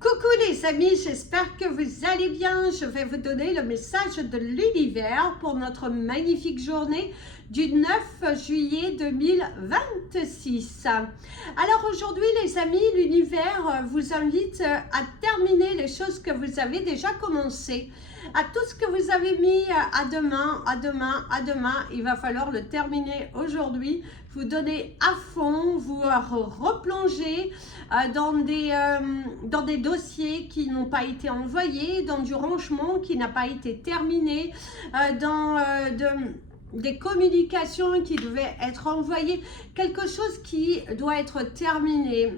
Coucou les amis, j'espère que vous allez bien. Je vais vous donner le message de l'univers pour notre magnifique journée du 9 juillet 2026. Alors aujourd'hui les amis, l'univers vous invite à terminer les choses que vous avez déjà commencées. À tout ce que vous avez mis à demain, il va falloir le terminer aujourd'hui. Vous donner à fond, vous replonger dans des dossiers qui n'ont pas été envoyés, dans du rangement qui n'a pas été terminé, des communications qui devaient être envoyées, quelque chose qui doit être terminé.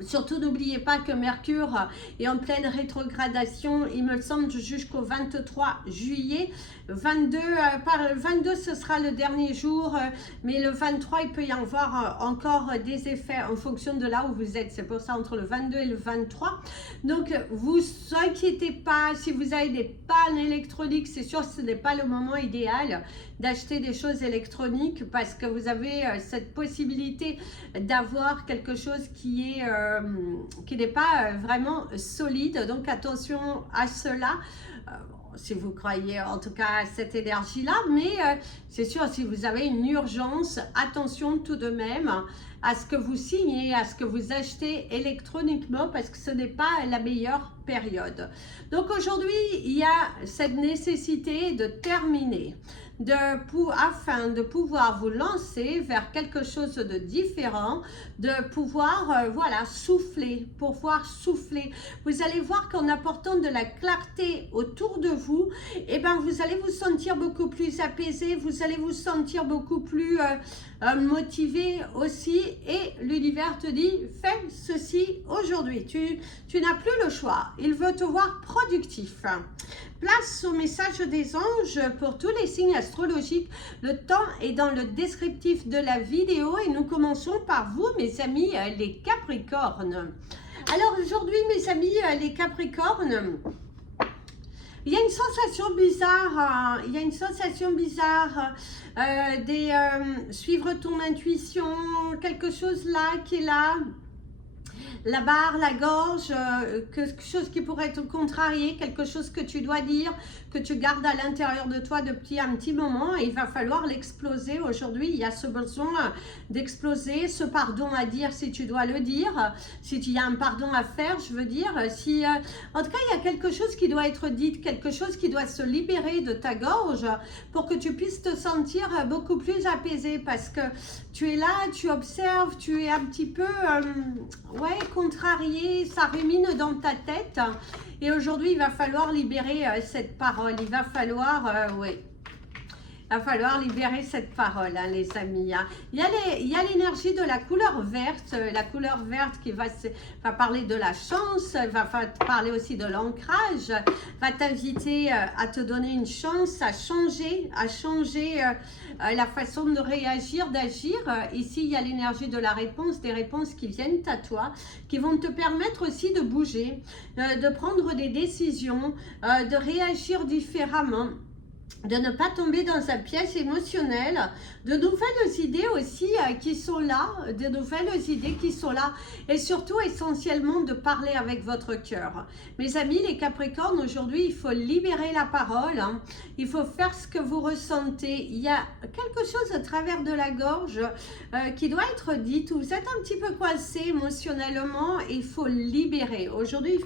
Surtout, n'oubliez pas que Mercure est en pleine rétrogradation, il me semble, jusqu'au 23 juillet. 22, par le 22, ce sera le dernier jour, mais le 23, il peut y avoir encore des effets en fonction de là où vous êtes. C'est pour ça, entre le 22 et le 23. Donc, vous inquiétez pas, si vous avez des pannes électroniques, c'est sûr que ce n'est pas le moment idéal d'acheter des choses électroniques parce que vous avez cette possibilité d'avoir quelque chose qui n'est pas vraiment solide. Donc, attention à cela. Si vous croyez en tout cas à cette énergie-là, mais c'est sûr, si vous avez une urgence, attention tout de même à ce que vous signez, à ce que vous achetez électroniquement, parce que ce n'est pas la meilleure période. Donc aujourd'hui, il y a cette nécessité de terminer, afin de pouvoir vous lancer vers quelque chose de différent, de pouvoir voilà, pouvoir souffler. Vous allez voir qu'en apportant de la clarté autour de vous, eh ben, vous allez vous sentir beaucoup plus apaisé, vous allez vous sentir beaucoup plus motivé aussi, et l'univers te dit fais ceci aujourd'hui, tu n'as plus le choix, il veut te voir productif. Place au message des anges pour tous les signes astrologiques. Le temps est dans le descriptif de la vidéo et nous commençons par vous mes amis les Capricornes. Alors aujourd'hui mes amis les Capricornes, il y a une sensation bizarre, suivre ton intuition, quelque chose là qui est là, la barre, la gorge, quelque chose qui pourrait te contrarier, quelque chose que tu dois dire, que tu gardes à l'intérieur de toi depuis un petit moment, et il va falloir l'exploser aujourd'hui. Il y a ce besoin d'exploser, ce pardon à dire si tu dois le dire, si tu y a un pardon à faire, je veux dire, si en tout cas il y a quelque chose qui doit être dit, quelque chose qui doit se libérer de ta gorge pour que tu puisses te sentir beaucoup plus apaisé, parce que tu es là, tu observes, tu es un petit peu ouais, contrarié, ça rumine dans ta tête, et aujourd'hui il va falloir libérer cette parole, il va falloir libérer cette parole, hein, les amis. Hein. Il y a l'énergie de la couleur verte qui va parler de la chance, va parler aussi de l'ancrage, va t'inviter à te donner une chance, à changer la façon de réagir, d'agir. Ici, il y a l'énergie de la réponse, des réponses qui viennent à toi, qui vont te permettre aussi de bouger, de prendre des décisions, de réagir différemment, de ne pas tomber dans un piège émotionnel, de nouvelles idées aussi qui sont là, et surtout essentiellement de parler avec votre cœur. Mes amis les Capricornes, aujourd'hui il faut libérer la parole, hein. Il faut faire ce que vous ressentez. Il y a quelque chose à travers de la gorge qui doit être dit, vous êtes un petit peu coincé émotionnellement, et il faut libérer. Aujourd'hui,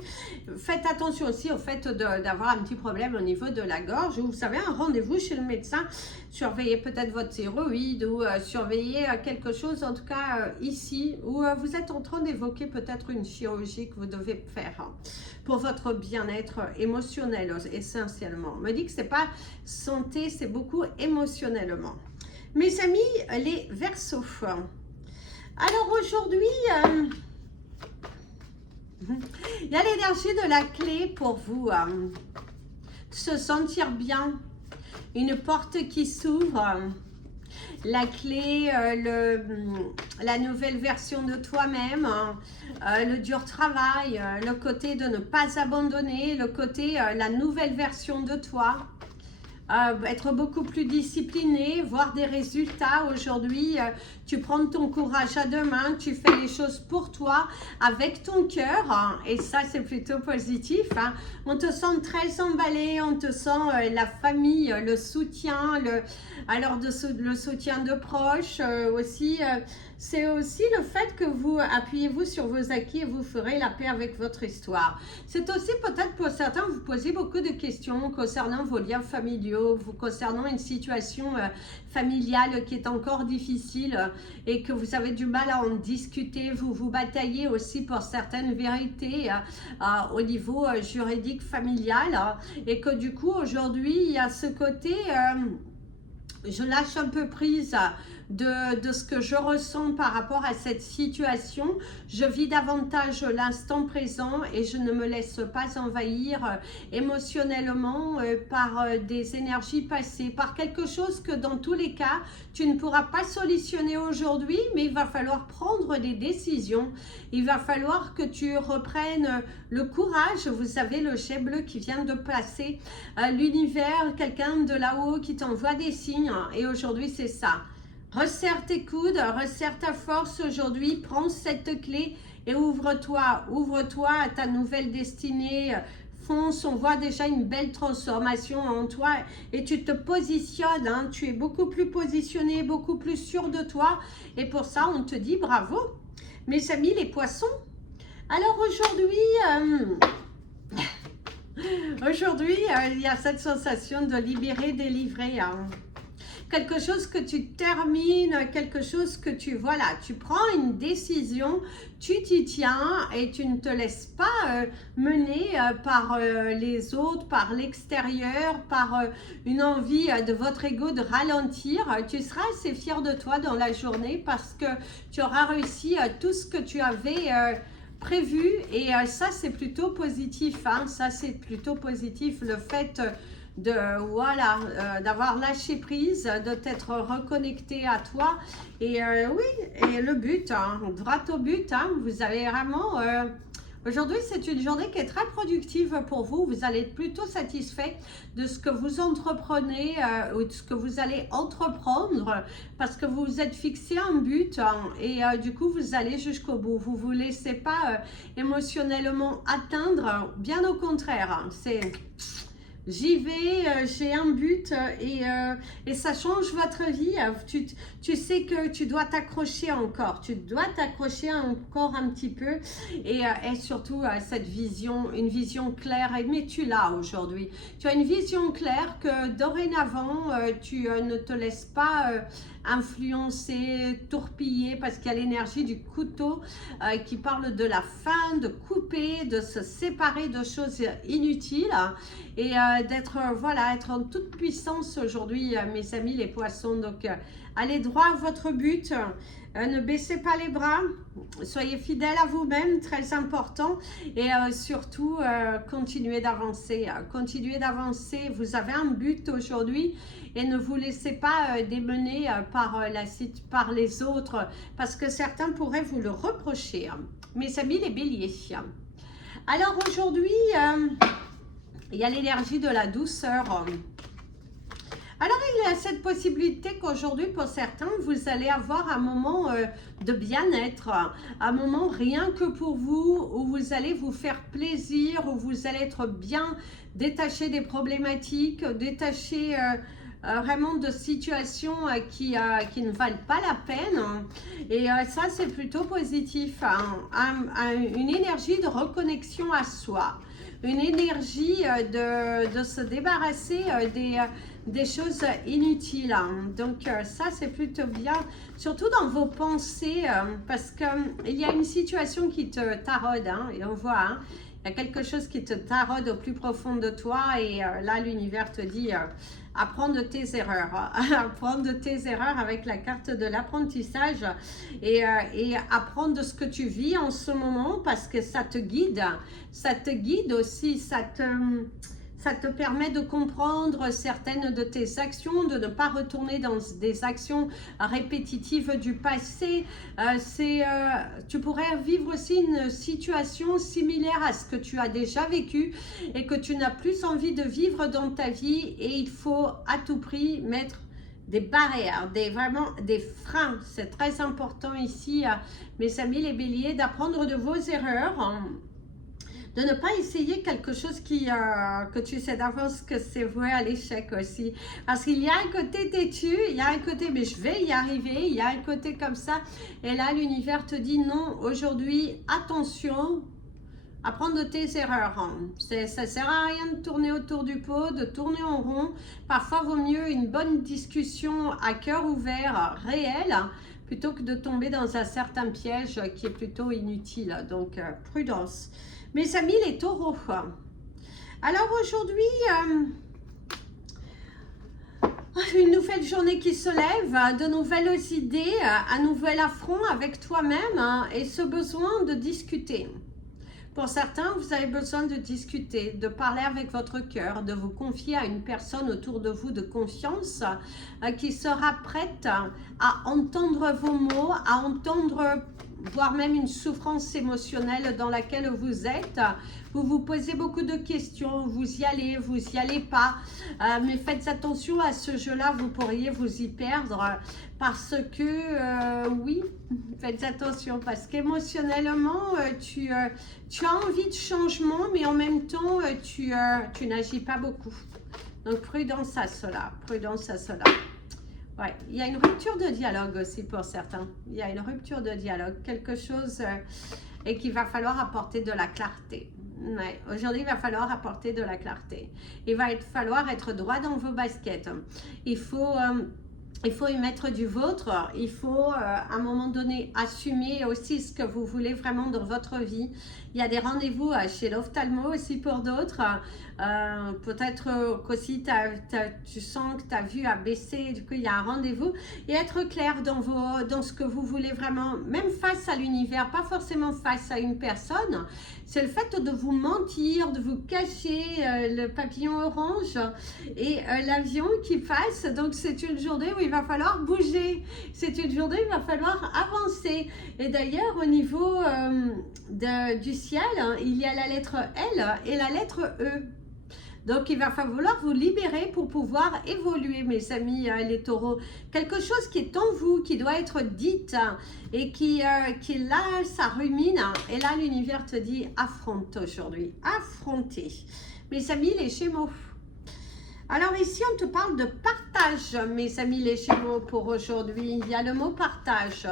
faites attention aussi au fait d'avoir un petit problème au niveau de la gorge, où vous savez, un rendez-vous chez le médecin, surveillez peut-être votre thyroïde, ou surveillez quelque chose en tout cas ici, où vous êtes en train d'évoquer peut-être une chirurgie que vous devez faire hein, pour votre bien-être émotionnel essentiellement. On me dit que c'est pas santé, c'est beaucoup émotionnellement. Mes amis les Verseaux, alors aujourd'hui il y a l'énergie de la clé pour vous, se sentir bien, une porte qui s'ouvre, la clé, la nouvelle version de toi-même, le dur travail, le côté de ne pas abandonner, le côté la nouvelle version de toi. être beaucoup plus discipliné, voir des résultats. Aujourd'hui, tu prends ton courage à deux mains, tu fais les choses pour toi, avec ton cœur, hein, et ça c'est plutôt positif, hein. On te sent très emballé, on te sent la famille, le soutien, le soutien de proches, aussi. C'est aussi le fait que vous appuyez-vous sur vos acquis et vous ferez la paix avec votre histoire. C'est aussi peut-être pour certains, vous posez beaucoup de questions concernant vos liens familiaux, concernant une situation familiale qui est encore difficile et que vous avez du mal à en discuter. Vous vous bataillez aussi pour certaines vérités au niveau juridique familial et que du coup aujourd'hui il y a ce côté... je lâche un peu prise de ce que je ressens par rapport à cette situation. Je vis davantage l'instant présent et je ne me laisse pas envahir émotionnellement par des énergies passées, par quelque chose que dans tous les cas, tu ne pourras pas solutionner aujourd'hui, mais il va falloir prendre des décisions. Il va falloir que tu reprennes le courage. Vous savez, le jet bleu qui vient de passer, l'univers, quelqu'un de là-haut qui t'envoie des signes. Et aujourd'hui, c'est ça. Resserre tes coudes, resserre ta force aujourd'hui, prends cette clé et ouvre-toi, ouvre-toi à ta nouvelle destinée. Fonce, on voit déjà une belle transformation en toi et tu te positionnes, hein, tu es beaucoup plus positionné, beaucoup plus sûr de toi et pour ça, on te dit bravo. Mes amis, les poissons. Alors aujourd'hui... il y a cette sensation de libérer, délivrer, hein. Quelque chose que tu termines, quelque chose que tu, voilà, tu prends une décision, tu t'y tiens et tu ne te laisses pas mener par les autres, par l'extérieur, par une envie de votre ego de ralentir. Tu seras assez fier de toi dans la journée parce que tu auras réussi tout ce que tu avais prévu et ça c'est plutôt positif, hein, ça c'est plutôt positif, le fait de voilà d'avoir lâché prise, de t'être reconnecté à toi et oui, et le but, hein, droit au but, hein, vous avez vraiment aujourd'hui c'est une journée qui est très productive pour vous, vous allez être plutôt satisfait de ce que vous entreprenez ou de ce que vous allez entreprendre parce que vous vous êtes fixé un but, hein, et du coup vous allez jusqu'au bout, vous ne vous laissez pas émotionnellement atteindre, bien au contraire, hein, c'est... J'y vais, j'ai un but et ça change votre vie. Tu sais que tu dois t'accrocher encore. Tu dois t'accrocher encore un petit peu et surtout cette vision, une vision claire. Mais tu l'as aujourd'hui. Tu as une vision claire que dorénavant, tu ne te laisses pas influencer, tourpiller parce qu'il y a l'énergie du couteau qui parle de la fin, de couper, de se séparer de choses inutiles et d'être, voilà, être en toute puissance aujourd'hui, mes amis les poissons. Donc, allez droit à votre but, ne baissez pas les bras, soyez fidèles à vous-même, très important, et surtout, continuez d'avancer, vous avez un but aujourd'hui, et ne vous laissez pas démener par les autres, parce que certains pourraient vous le reprocher. Mes amis les béliers. Alors aujourd'hui, il y a l'énergie de la douceur. Alors, il y a cette possibilité qu'aujourd'hui, pour certains, vous allez avoir un moment de bien-être, un moment rien que pour vous, où vous allez vous faire plaisir, où vous allez être bien détaché des problématiques, détaché vraiment de situations qui ne valent pas la peine. Et ça, c'est plutôt positif, hein. Une énergie de reconnexion à soi. Une énergie de se débarrasser des choses inutiles. Donc ça c'est plutôt bien, surtout dans vos pensées, parce qu'il y a une situation qui te taraude, hein, et on voit, hein, il y a quelque chose qui te taraude au plus profond de toi et là l'univers te dit apprends de tes erreurs, apprends de tes erreurs avec la carte de l'apprentissage et apprends de ce que tu vis en ce moment parce que ça te guide aussi, Ça te permet de comprendre certaines de tes actions, de ne pas retourner dans des actions répétitives du passé. Tu pourrais vivre aussi une situation similaire à ce que tu as déjà vécu et que tu n'as plus envie de vivre dans ta vie, et il faut à tout prix mettre des barrières, vraiment des freins. C'est très important ici, mes amis les béliers, d'apprendre de vos erreurs. De ne pas essayer quelque chose que tu sais d'avance que c'est voué à l'échec aussi. Parce qu'il y a un côté têtu, il y a un côté mais je vais y arriver, il y a un côté comme ça. Et là, l'univers te dit non, aujourd'hui, attention, apprendre de tes erreurs. Ça ne sert à rien de tourner autour du pot, de tourner en rond. Parfois, vaut mieux une bonne discussion à cœur ouvert, réelle, plutôt que de tomber dans un certain piège qui est plutôt inutile. Donc, prudence. Mes amis les taureaux, alors aujourd'hui, une nouvelle journée qui se lève, de nouvelles idées, un nouvel affront avec toi-même et ce besoin de discuter. Pour certains, vous avez besoin de discuter, de parler avec votre cœur, de vous confier à une personne autour de vous de confiance qui sera prête à entendre vos mots, à entendre voire même une souffrance émotionnelle dans laquelle vous êtes. Vous vous posez beaucoup de questions, vous y allez pas, mais faites attention à ce jeu-là, vous pourriez vous y perdre parce que, oui, faites attention parce qu'émotionnellement, tu as envie de changement, mais en même temps, tu n'agis pas beaucoup. Donc, prudence à cela, prudence à cela. Ouais, il y a une rupture de dialogue aussi pour certains. Il y a une rupture de dialogue, quelque chose et qu'il va falloir apporter de la clarté. Ouais, aujourd'hui, il va falloir apporter de la clarté. Il va falloir être droit dans vos baskets. Il faut y mettre du vôtre. Il faut, à un moment donné, assumer aussi ce que vous voulez vraiment dans votre vie. Il y a des rendez-vous chez l'ophtalmo aussi pour d'autres. Peut-être qu'aussi tu sens que ta vue a baissé, du coup il y a un rendez-vous. Et être clair dans ce que vous voulez vraiment, même face à l'univers, pas forcément face à une personne. C'est le fait de vous mentir, de vous cacher le papillon orange et l'avion qui passe. Donc c'est une journée où il va falloir bouger. C'est une journée où il va falloir avancer. Et d'ailleurs au niveau du ciel, il y a la lettre L et la lettre E. Donc, il va falloir vous libérer pour pouvoir évoluer, mes amis les taureaux. Quelque chose qui est en vous, qui doit être dite et qui est là, ça rumine. Et là, l'univers te dit, affronte aujourd'hui, affrontez. Mes amis les Gémeaux. Alors ici, on te parle de partage, mes amis les Gémeaux, pour aujourd'hui. Il y a le mot partage.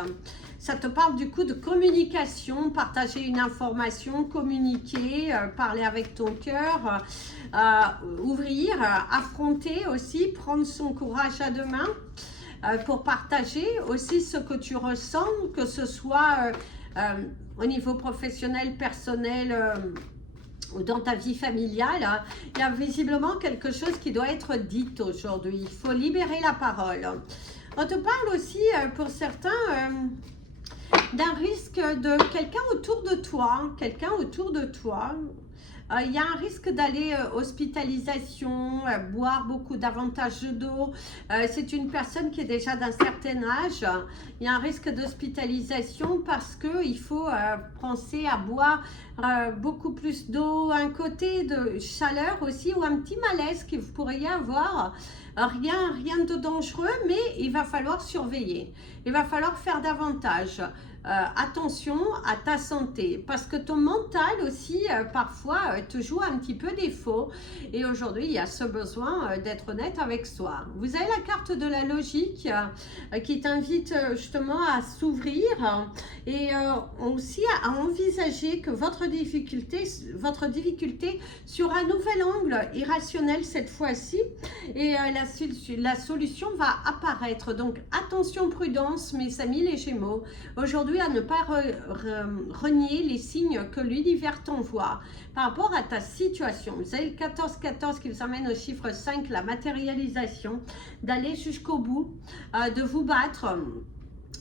Ça te parle du coup de communication, partager une information, communiquer, parler avec ton cœur, ouvrir, affronter aussi, prendre son courage à deux mains pour partager aussi ce que tu ressens, que ce soit au niveau professionnel, personnel, ou dans ta vie familiale. Il y a visiblement quelque chose qui doit être dit aujourd'hui. Il faut libérer la parole. On te parle aussi pour certains d'un risque de quelqu'un autour de toi, il y a un risque d'aller hospitalisation, boire beaucoup davantage d'eau. C'est une personne qui est déjà d'un certain âge. Il y a un risque d'hospitalisation parce qu'il faut penser à boire beaucoup plus d'eau, un côté de chaleur aussi ou un petit malaise que vous pourriez avoir. Rien de dangereux, mais il va falloir surveiller. Il va falloir faire davantage. Attention à ta santé parce que ton mental aussi parfois te joue un petit peu défaut et aujourd'hui il y a ce besoin d'être honnête avec soi. Vous avez la carte de la logique qui t'invite justement à s'ouvrir et aussi à envisager que votre difficulté sur un nouvel angle irrationnel cette fois-ci et la solution va apparaître. Donc attention, prudence mes amis les Gémeaux. Aujourd'hui à ne pas renier les signes que l'univers t'envoie par rapport à ta situation. Vous avez le 14-14 qui vous amène au chiffre 5, la matérialisation, d'aller jusqu'au bout, de vous battre.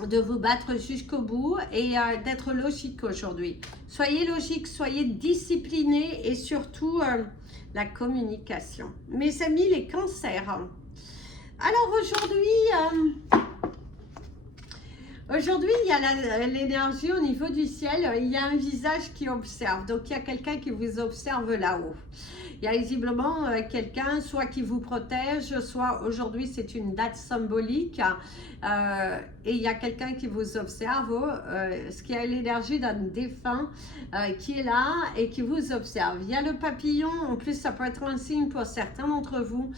de vous battre jusqu'au bout et d'être logique aujourd'hui. Soyez logique, soyez discipliné et surtout la communication. Mes amis, les cancers. Alors aujourd'hui, il y a l'énergie au niveau du ciel, il y a un visage qui observe. Donc, il y a quelqu'un qui vous observe là-haut. Il y a visiblement quelqu'un, soit qui vous protège, soit aujourd'hui, c'est une date symbolique. Et il y a quelqu'un qui vous observe, ce qui a l'énergie d'un défunt qui est là et qui vous observe. Il y a le papillon, en plus, ça peut être un signe pour certains d'entre vous.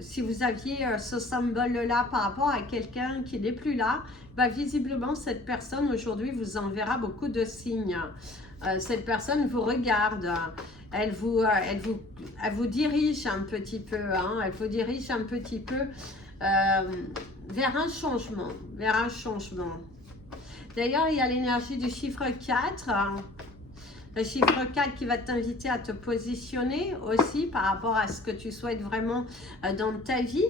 Si vous aviez ce symbole-là par rapport à quelqu'un qui n'est plus là, bah, visiblement, cette personne aujourd'hui vous enverra beaucoup de signes. Cette personne vous regarde, elle vous dirige un petit peu, hein, elle vous dirige un petit peu vers un changement, D'ailleurs, il y a l'énergie du chiffre 4, le chiffre 4 qui va t'inviter à te positionner aussi par rapport à ce que tu souhaites vraiment dans ta vie.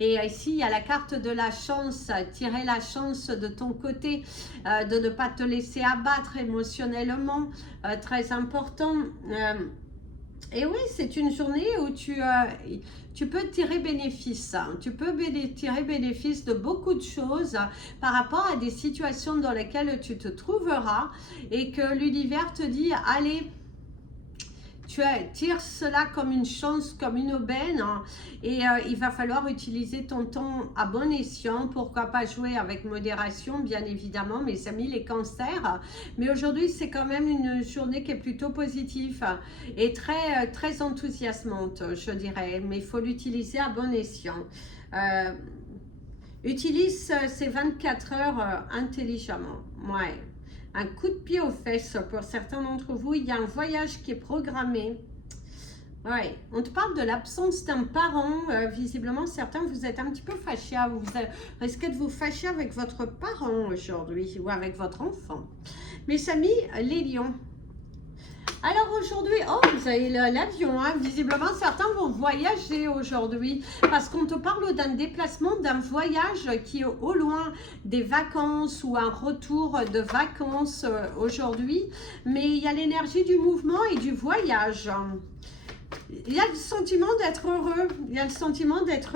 Et ici, il y a la carte de la chance, tirer la chance de ton côté, de ne pas te laisser abattre émotionnellement, très important. Et oui, c'est une journée où tu peux tirer bénéfice. Tu peux tirer bénéfice de beaucoup de choses par rapport à des situations dans lesquelles tu te trouveras et que l'univers te dit, allez, tire cela comme une chance, comme une aubaine, hein, et il va falloir utiliser ton temps à bon escient. Pourquoi pas jouer avec modération, bien évidemment, mes amis, les cancers. Mais aujourd'hui, c'est quand même une journée qui est plutôt positive et très enthousiasmante, je dirais. Mais il faut l'utiliser à bon escient. Utilise ces 24 heures intelligemment. Ouais. Un coup de pied aux fesses pour certains d'entre vous. Il y a un voyage qui est programmé. Ouais, on te parle de l'absence d'un parent. Visiblement, certains, vous êtes un petit peu fâchés. Vous risquez de vous fâcher avec votre parent aujourd'hui ou avec votre enfant. Mes amis, les lions. Alors aujourd'hui, oh, vous avez l'avion, hein. Visiblement certains vont voyager aujourd'hui parce qu'on te parle d'un déplacement, d'un voyage qui est au loin des vacances ou un retour de vacances aujourd'hui, mais il y a l'énergie du mouvement et du voyage. Il y a le sentiment d'être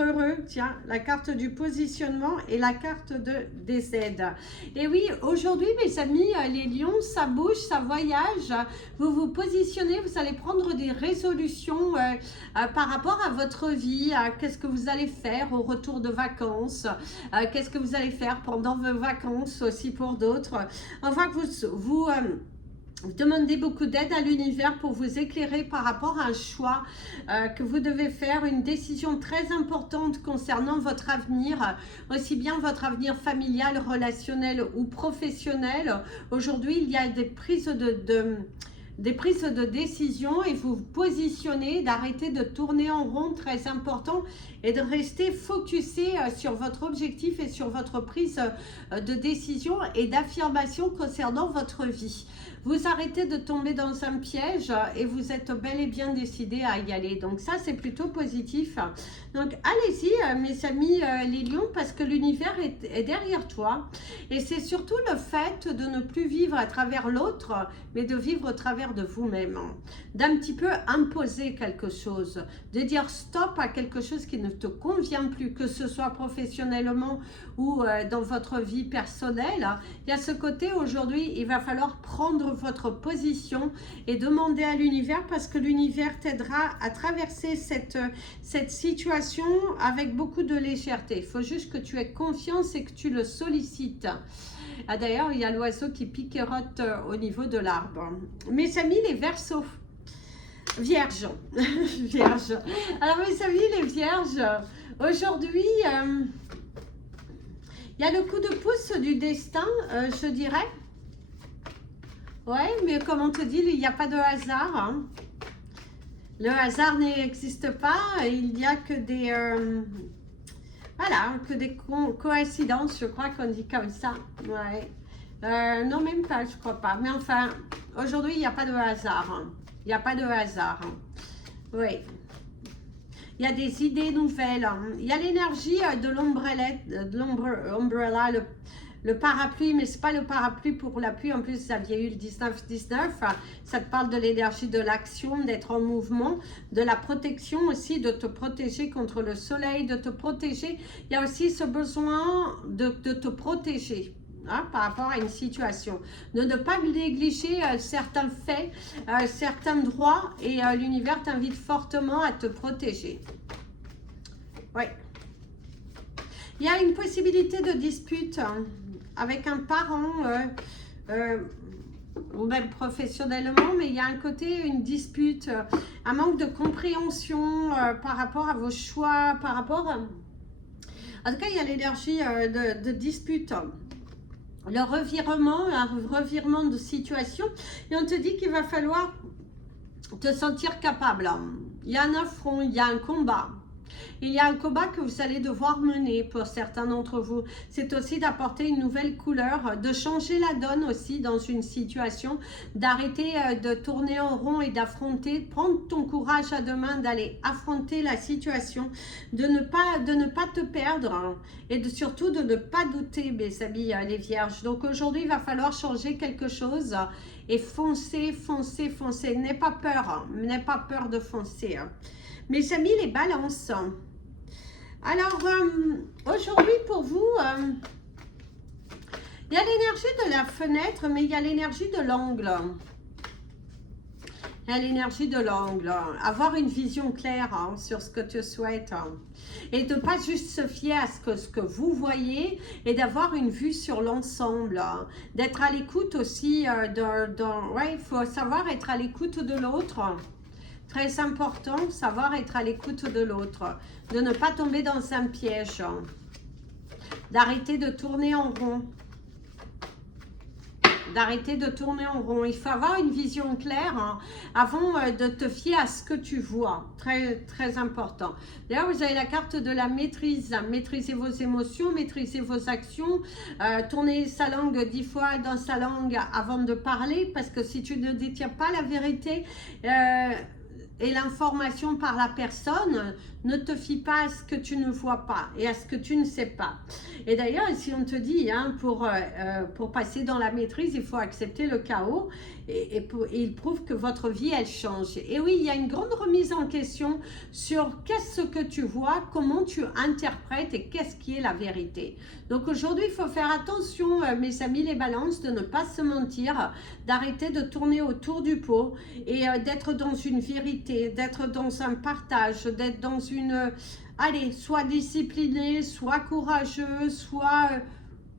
heureux, tiens, la carte du positionnement et la carte des aides. Et oui, aujourd'hui, mes amis, les lions, ça bouge, ça voyage, vous vous positionnez, vous allez prendre des résolutions par rapport à votre vie, qu'est-ce que vous allez faire au retour de vacances, qu'est-ce que vous allez faire pendant vos vacances aussi pour d'autres. On voit que vous demandez beaucoup d'aide à l'univers pour vous éclairer par rapport à un choix que vous devez faire, une décision très importante concernant votre avenir, aussi bien votre avenir familial, relationnel ou professionnel. Aujourd'hui, il y a des prises de décision et vous vous positionnez, d'arrêter de tourner en rond, très important, et de rester focusé sur votre objectif et sur votre prise de décision et d'affirmation concernant votre vie. Vous arrêtez de tomber dans un piège et vous êtes bel et bien décidé à y aller. Donc ça, c'est plutôt positif. Donc allez-y, mes amis les lions, parce que l'univers est derrière toi. Et c'est surtout le fait de ne plus vivre à travers l'autre, mais de vivre au travers de vous-même. D'un petit peu imposer quelque chose, de dire stop à quelque chose qui ne te convient plus, que ce soit professionnellement ou dans votre vie personnelle. Il y a ce côté aujourd'hui, il va falloir prendre votre position et demander à l'univers, parce que l'univers t'aidera à traverser cette situation avec beaucoup de légèreté. Il faut juste que tu aies confiance et que tu le sollicites. Ah, d'ailleurs, il y a l'oiseau qui piquerote au niveau de l'arbre. Mes amis, les Verseaux. Vierge. Vierge. Alors, mes amis, les Vierges, aujourd'hui, il y a le coup de pouce du destin, je dirais. Ouais, mais comme on te dit, il n'y a pas de hasard. Hein. Le hasard n'existe pas. Il n'y a que des... voilà, que des coïncidences, je crois qu'on dit comme ça. Ouais. Non, même pas, je crois pas. Mais enfin, aujourd'hui, il n'y a pas de hasard. Hein. Il n'y a pas de hasard. Hein. Oui. Il y a des idées nouvelles. Hein. Il y a l'énergie de l'ombrella, le parapluie, mais c'est pas le parapluie pour la pluie. En plus, vous aviez eu le 19-19. Ça te parle de l'énergie de l'action, d'être en mouvement, de la protection aussi, de te protéger contre le soleil, de te protéger. Il y a aussi ce besoin de te protéger. Hein, par rapport à une situation, de ne pas négliger certains faits, certains droits, et l'univers t'invite fortement à te protéger. Oui. Il y a une possibilité de dispute avec un parent, ou même professionnellement, mais il y a un côté, une dispute, un manque de compréhension par rapport à vos choix, par rapport en tout cas, il y a l'énergie de dispute. Le revirement, un revirement de situation, et on te dit qu'il va falloir te sentir capable. Il y a un affront, il y a un combat. Il y a un combat que vous allez devoir mener pour certains d'entre vous. C'est aussi d'apporter une nouvelle couleur, de changer la donne aussi dans une situation, d'arrêter de tourner en rond et d'affronter, prendre ton courage à deux mains, d'aller affronter la situation, de ne pas te perdre et surtout de ne pas douter, mes amis les vierges. Donc aujourd'hui, il va falloir changer quelque chose et foncer, foncer, foncer. N'aie pas peur, n'aie pas peur de foncer. Mes amis les balances. Alors, aujourd'hui pour vous, il y a l'énergie de la fenêtre, mais il y a l'énergie de l'angle. Il y a l'énergie de l'angle. Avoir une vision claire sur ce que tu souhaites. Et de ne pas juste se fier à ce que vous voyez, et d'avoir une vue sur l'ensemble. D'être à l'écoute aussi. Ouais, il faut savoir être à l'écoute de l'autre. Très important, savoir être à l'écoute de l'autre, de ne pas tomber dans un piège, d'arrêter de tourner en rond, d'arrêter de tourner en rond. Il faut avoir une vision claire avant de te fier à ce que tu vois, très très important. D'ailleurs, vous avez la carte de la maîtrise, maîtriser vos émotions, maîtriser vos actions, tourner sa langue 10 fois dans sa langue avant de parler, parce que si tu ne détiens pas la vérité, et l'information par la personne, ne te fie pas à ce que tu ne vois pas et à ce que tu ne sais pas. Et d'ailleurs, si on te dit, pour passer dans la maîtrise, il faut accepter le chaos, et il prouve que votre vie, elle change. Et oui, il y a une grande remise en question sur qu'est-ce que tu vois, comment tu interprètes et qu'est-ce qui est la vérité. Donc aujourd'hui, il faut faire attention, mes amis les balances, de ne pas se mentir, d'arrêter de tourner autour du pot, et d'être dans une vérité, d'être dans un partage, d'être dans une... allez, soit discipliné, soit courageux, soit...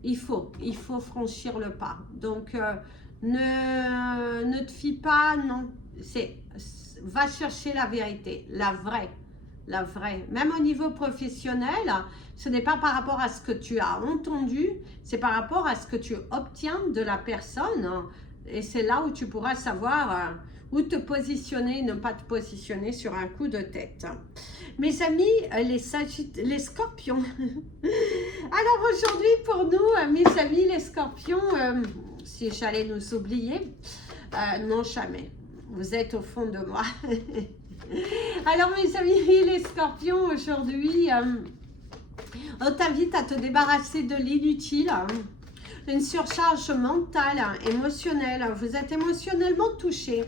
il faut franchir le pas. Donc, ne te fie pas, non. Va chercher la vérité, la vraie. La vraie. Même au niveau professionnel, ce n'est pas par rapport à ce que tu as entendu, c'est par rapport à ce que tu obtiens de la personne. Et c'est là où tu pourras savoir où te positionner, ne pas te positionner sur un coup de tête. Mes amis, les scorpions. Alors aujourd'hui pour nous, mes amis les scorpions, si j'allais nous oublier, non jamais. Vous êtes au fond de moi. Alors mes amis les scorpions, aujourd'hui, on t'invite à te débarrasser de l'inutile. Une surcharge mentale, émotionnelle. Vous êtes émotionnellement touché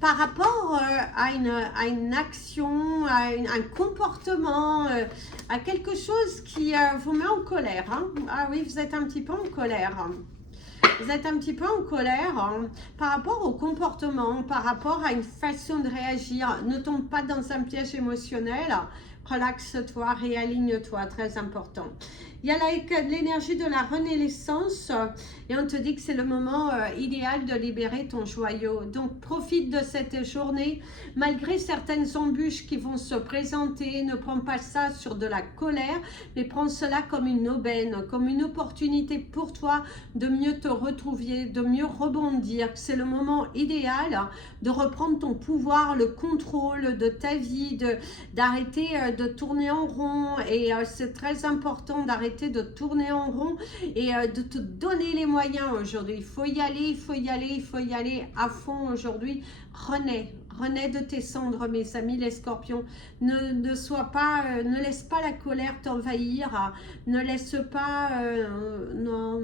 par rapport à une action, à un comportement, à quelque chose qui vous met en colère. Ah oui, vous êtes un petit peu en colère. Vous êtes un petit peu en colère par rapport au comportement, par rapport à une façon de réagir. Ne tombe pas dans un piège émotionnel. Relaxe-toi, réaligne-toi, très important. Il y a l'énergie de la renaissance et on te dit que c'est le moment idéal de libérer ton joyau. Donc, profite de cette journée. Malgré certaines embûches qui vont se présenter, ne prends pas ça sur de la colère, mais prends cela comme une aubaine, comme une opportunité pour toi de mieux te retrouver, de mieux rebondir. C'est le moment idéal de reprendre ton pouvoir, le contrôle de ta vie, d'arrêter de tourner en rond. Et c'est très important d'arrêter arrêter de tourner en rond et de te donner les moyens aujourd'hui. Il faut y aller, il faut y aller, il faut y aller à fond aujourd'hui. Renais de tes cendres, mes amis les scorpions. Ne sois pas, ne laisse pas la colère t'envahir. Ne laisse pas, non,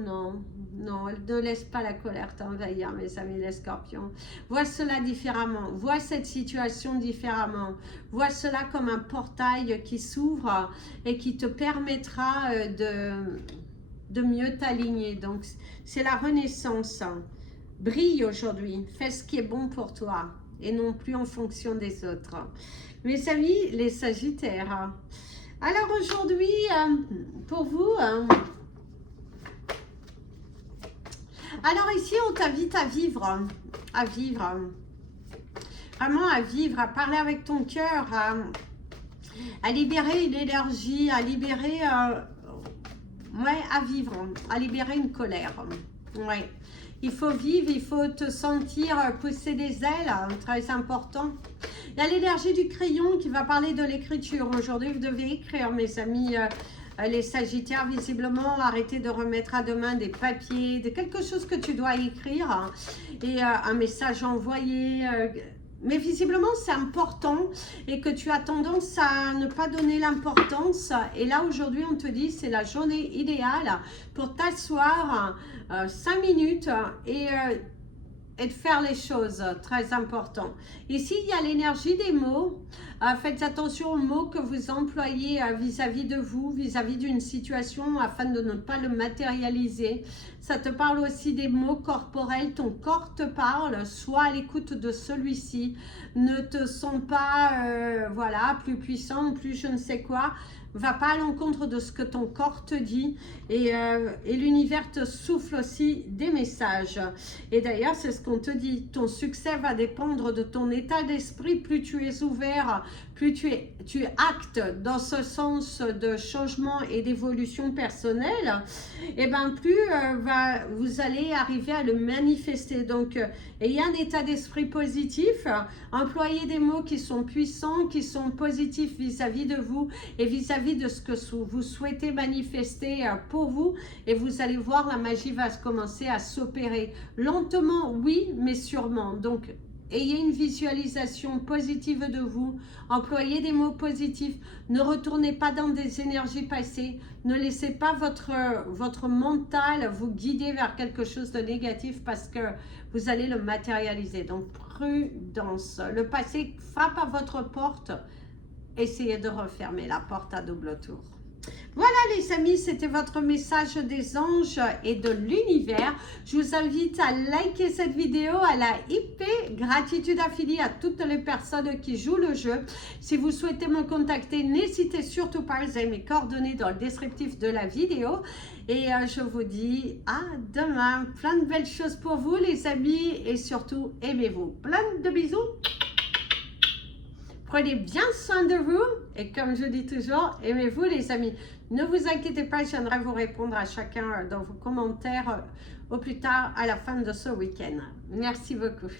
ne laisse pas la colère t'envahir, mes amis les scorpions. Vois cela différemment, vois cette situation différemment. Vois cela comme un portail qui s'ouvre et qui te permettra de mieux t'aligner. Donc, c'est la renaissance. Brille aujourd'hui, fais ce qui est bon pour toi et non plus en fonction des autres. Mes amis, les Sagittaires. Alors aujourd'hui, pour vous, alors ici on t'invite à vivre, vraiment à vivre, à parler avec ton cœur, à libérer une énergie, à libérer, ouais, à vivre, à libérer une colère, ouais. Il faut vivre, il faut te sentir pousser des ailes, très important. Il y a l'énergie du crayon qui va parler de l'écriture. Aujourd'hui, vous devez écrire, mes amis, les Sagittaires, visiblement, arrêtez de remettre à demain des papiers, de quelque chose que tu dois écrire, hein, et un message envoyé. Mais visiblement, c'est important et que tu as tendance à ne pas donner l'importance. Et là, aujourd'hui, on te dit c'est la journée idéale pour t'asseoir 5 minutes et de faire les choses, très important. Ici, il y a l'énergie des mots. Faites attention aux mots que vous employez vis-à-vis de vous, vis-à-vis d'une situation, afin de ne pas le matérialiser. Ça te parle aussi des mots corporels. Ton corps te parle, sois à l'écoute de celui-ci. Ne te sens pas, voilà, plus puissant, plus je ne sais quoi. Va pas à l'encontre de ce que ton corps te dit et l'univers te souffle aussi des messages. Et d'ailleurs, c'est ce qu'on te dit. Ton succès va dépendre de ton état d'esprit. Plus tu es ouvert, plus tu actes dans ce sens de changement et d'évolution personnelle, et ben plus vous allez arriver à le manifester. Donc, ayez un état d'esprit positif, employez des mots qui sont puissants, qui sont positifs vis-à-vis de vous et vis-à-vis de ce que vous souhaitez manifester pour vous, et vous allez voir, la magie va commencer à s'opérer lentement, oui, mais sûrement. Donc, ayez une visualisation positive de vous, employez des mots positifs, ne retournez pas dans des énergies passées, ne laissez pas votre mental vous guider vers quelque chose de négatif parce que vous allez le matérialiser. Donc, prudence. Le passé frappe à votre porte, essayez de refermer la porte à double tour. Voilà les amis, c'était votre message des anges et de l'univers. Je vous invite à liker cette vidéo, à la hipper. Gratitude infinie à toutes les personnes qui jouent le jeu. Si vous souhaitez me contacter, n'hésitez surtout pas, vous avez mes coordonnées dans le descriptif de la vidéo. Et je vous dis à demain. Plein de belles choses pour vous les amis et surtout aimez-vous. Plein de bisous. Prenez bien soin de vous et comme je dis toujours, aimez-vous les amis. Ne vous inquiétez pas, je viendrai vous répondre à chacun dans vos commentaires au plus tard à la fin de ce week-end. Merci beaucoup.